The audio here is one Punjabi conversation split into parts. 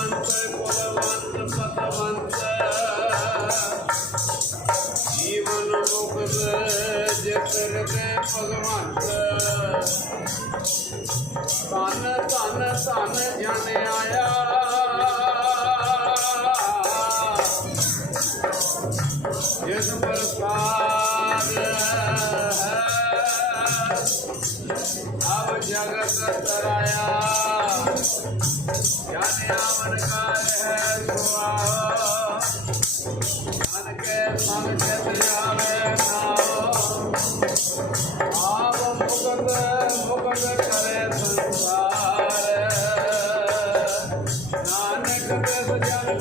குணவந்த குலவந்த பதவந்த ஜீவன் லோகத ஜகரத ਭਗਵੰਤ ਤਨ ਤਨ ਤਨ ਜਣ ਆਇਆ ਜਿਸ ਪ੍ਰਸਾਦ ਅਬ ਜਗਤ ਤਰਾਇਆ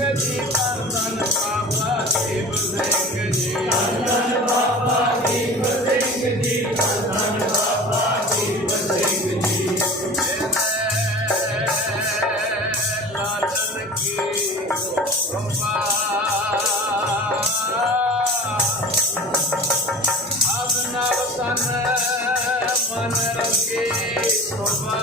ਸਿੰਘ ਜੀ ਧੰਨ ਧੰਨ ਬਾਬਾ ਦੀਪ ਸਿੰਘ ਜੀ ਧੰਨ ਧੰਨ ਬਾਬਾ ਦੀਪ ਸਿੰਘ ਜੀ ਧੰਨ ਧੰਨ ਬਾਬਾ ਦੀਪ ਸਿੰਘ ਜੀ ਲਾਲਨ ਕੀ ਅੰਬਾ ਅਬਨਵ ਤਨ ਮਨ ਰੰਗੇ ਸੋਭਾ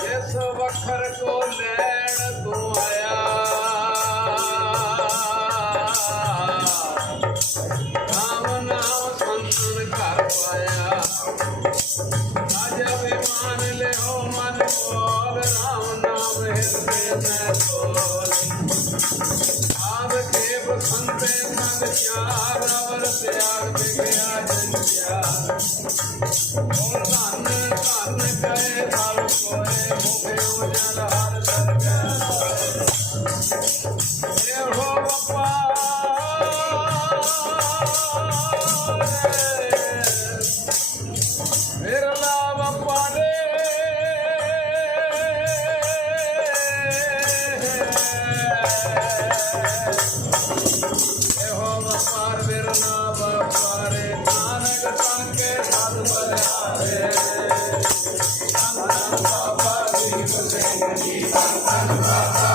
ਜਿਸ ਵਖਰ ਕੋ ਲੈਣ ਤੂੰ ਆਇਆ ਰਾਮ ਨਾਮ ਸੰਤਨ ਘਰ ਪਾਇਆ ਅਜ ਅਭਿਮਾਨ ਲਿਓ ਮਨ ਕੋਲ ਰਾਮ ਨਾਮ ਹਿਰਦੇ ਮੈਂ ਕੋਲ ਆਦ ਕੇ ਬਸੰਤੇ ਸੰਗ ਚਾਰ ਅਵਰ ਤਿਆਗ ਬਿਗਿਆ Thank you. Bye.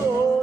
Oh.